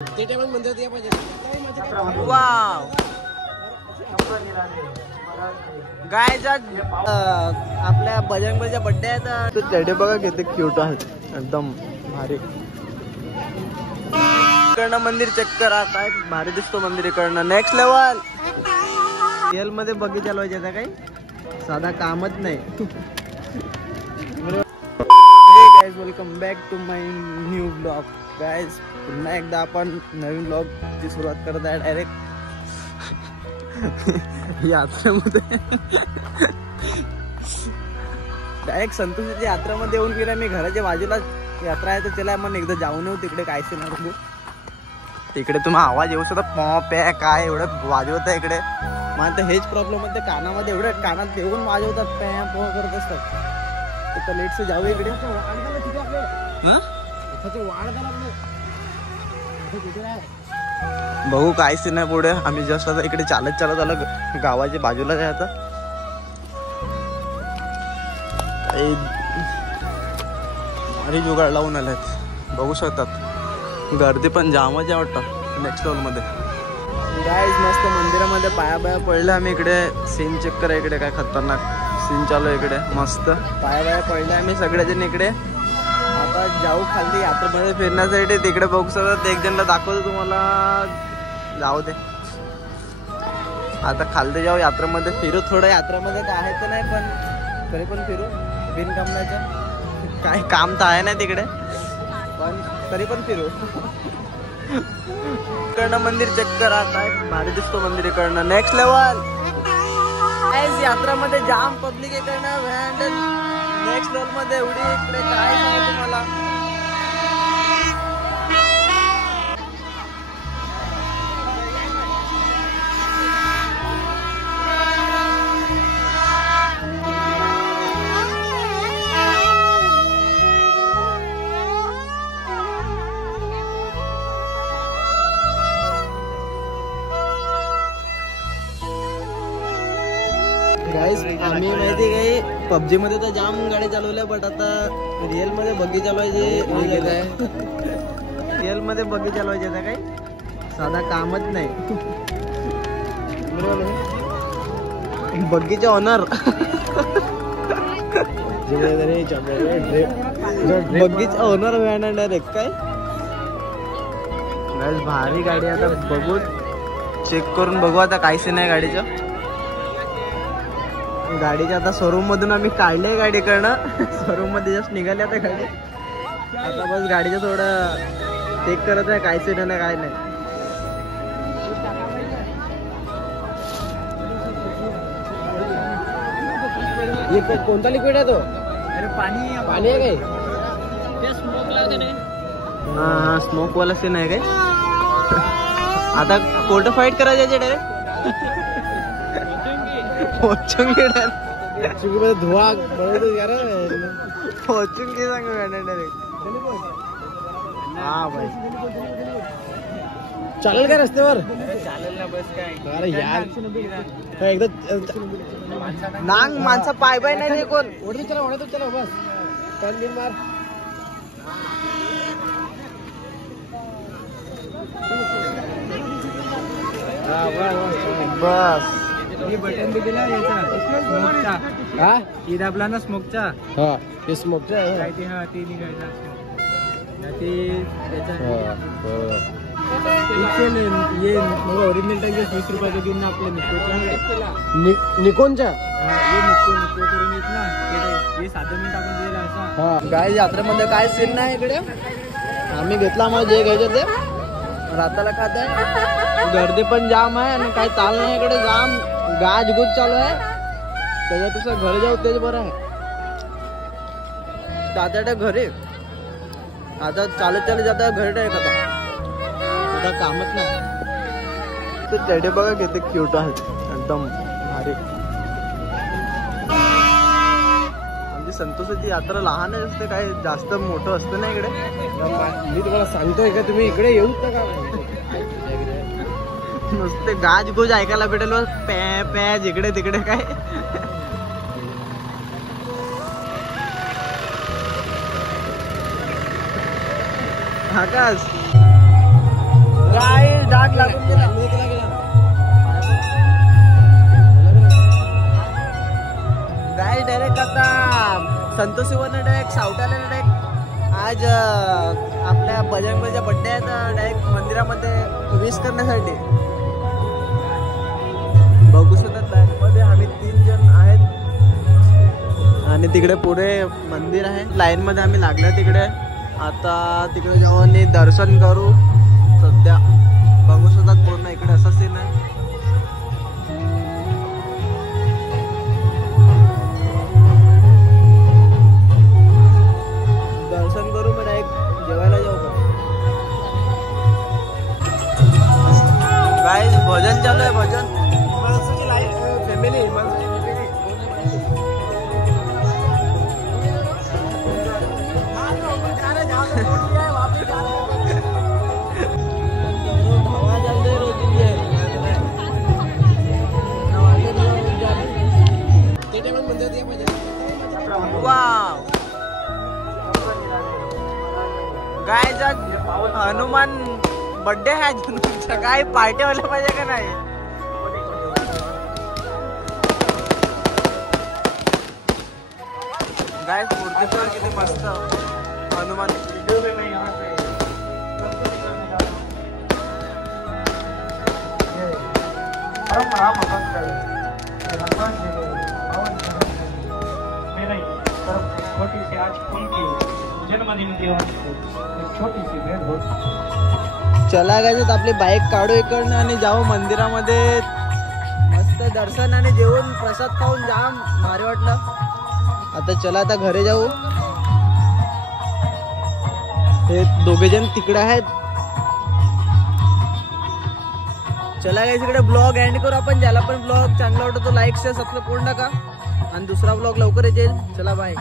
वाव गायज आपल्या बजरंगबलीचा बर्थडे आहे तर चेडे बघा किती क्यूट आहेत एकदम भारी. इकडनं मंदिर चेक करा काय भारी दिसतो मंदिर इकडनं नेक्स्ट लेवल. रिअल मध्ये बगी चालवायचे आता काही साधा कामच नाही. Guys welcome back to my new blog. Guys पुन्हा एकदा आपण नवीन ब्लॉग ची सुरुवात करत आहे डायरेक्ट यात्रेमध्ये. डायरेक्ट संतोषीच्या यात्रामध्ये येऊन गेला मी. घराच्या बाजूला यात्रा आहे तर त्याला मग एकदा जाऊन येऊ तिकडे. काय ना बघू तिकडे तुम्हाला आवाज येऊ शकता पॉप आहे काय एवढं वाजवत आहे इकडे. मला तर हेच प्रॉब्लेम होते कानामध्ये एवढं कानात ठेवून वाजवतात पॅ पॉ करत असतात. तर लेट से जाऊ इकडे. बघू काय सीन आहे पुढे. आम्ही जस्ट आता इकडे चालत आलो गावाच्या बाजूला आहे आता. भारी जुगाड लावून आल्यात बघू शकतात. गर्दी पण जामच आहे वाटतं नेक्स्ट लेवल मध्ये. गाइस मस्त मंदिरामध्ये पाया पडलं आम्ही. इकडे सीन चेक करा इकडे काय खतरनाक सीन चालू इकडे. मस्त पाया पडले आम्ही सगळेजण इकडे. आता जाऊ खाली यात्रेमध्ये फिरण्यासाठी. तिकडे बघू शकत एक जणला दाखवतो तुम्हाला. जाऊ दे आता खाली जाऊ यात्रेमध्ये फिरू थोडं. यात्रेमध्ये काय आहे तर नाही पण तरी पण फिरू बिनकामाचं. काय काम तर आहे ना तिकडे पण तरी पण फिरू. इकडनं मंदिर चेक करा काय भारी दिसतो मंदिर इकडनं नेक्स्ट लेवल. यात्रामध्ये जाम पब्लिक इकडनं व्हॅन नेक्स्ट लेवल मध्ये एवढी इकडे काय सांगू तुम्हाला. गाइस आम्ही माहिती काही पबजी मध्ये तर जाम गाडी चालवल्या बट आता रिअल मध्ये बग्गी चालवायची. रिअल मध्ये बग्गी चालवायची आता काही साधा कामच नाही. बग्गीचा ऑनर बग्गीचा ऑनर व्हॅन डायरेक्ट काय. गाइस भारी गाडी आता बघू चेक करून बघू आता काय सीन आहे गाडीचं. गाडीच्या आता शोरूम मधून आम्ही काढले गाडी करणं. शोरूम मध्ये जस्ट निघाले आता गाडी. आता बस गाडीचं थोडं चेक करत आहे काय सीन नाही काय नाही. कोणता लिक्विड आहे तो. अरे पाणी आहे काय. हा स्मोक वाला सीन आहे काय. आता कोर्ट फाईट करायचे डायरेक्ट धुवा पोचूंगी सांग डायरेक्ट. हा भाई चालेल काय रस्त्यावर. चालेल ना बस काय. अरे यार एकदा नांग माणसा पाय बाय नाही कोण ओढतो चला बस टर्न बिन मार. बस बटन भी दिला याचा स्मोकचा. हा ही दाबला ना स्मोकचा. हा ते स्मोकचा आहे ते. हा ते निघायचा ते त्याचा. ये ओरिजिनल टॅग 20 रुपयाचं घेऊन आपल्या निकोनच्या. हे निको करून येत ना हे 7 मिनिट टाकून दिलेला असा. काय यात्रेमध्ये काय सीन नाही इकडे. आम्ही घेतला आम्हाला जे घ्यायचं ते राताला खात आहे. गर्दी पण जाम आहे आणि काय चाल नाही इकडे. जाम गाजगुज चालू आहे. त्याच्यापेक्षा घरी जाऊ तेच बरं आहे. दादा घरी आता चालत जाता घरी डायरेक्ट आता कामच नाही. ते टेडे बघा किती क्यूट आहेत एकदम भारी. आमची संतोषाची यात्रा लहानच असते काय जास्त मोठं असतं ना इकडे. मी तुम्हाला सांगतोय का तुम्ही इकडे येऊ का. नुसते गाजगुज ऐकायला भेटेल पॅ पॅ जिकडे तिकडे काय. आकाश संतोषी वरनं डायरेक्ट सावटाला डायरेक्ट आज आपल्या बजरंगबलीचा बड्डे आहे तर डायरेक्ट मंदिरामध्ये विश करण्यासाठी बघू शकतात. लाईनमध्ये आम्ही 3 जण आहेत आणि तिकडे पुढे मंदिर आहे. लाईनमध्ये आम्ही लागल्या तिकडे. आता तिकडे जाऊन दर्शन करू. सध्या बघू शकतात पूर्ण इकडे असा सीन आहे. दर्शन करू मग डायरेक्ट जेवायला जाऊ. गाइस भजन चालू आहे. भजन फॅमिली गाइस आज हनुमान बर्थडे है. काय पार्टी व्हायला पाहिजे का नाही. गाइस मूर्तीवर किती मस्त हनुमान. छोटी सी आज उनकी जन्मदिन छोटी सी भेट हो. चला गाइस आपली बाईक काढू इकडनं आणि जाऊ मंदिरामध्ये. मस्त दर्शन आणि जेवण प्रसाद खाऊन जाम भारी वाटलं. आता चला आता घरी जाऊ. हे दोघे जण तिकडे आहेत. चला गाइस इकडे ब्लॉग एंड करू आपण. ज्याला पण ब्लॉग चांगला वाटतो तो लाईक शेअर सबस्क्राईब करून टाका आणि दुसरा ब्लॉग लवकर येईल. चला बाय.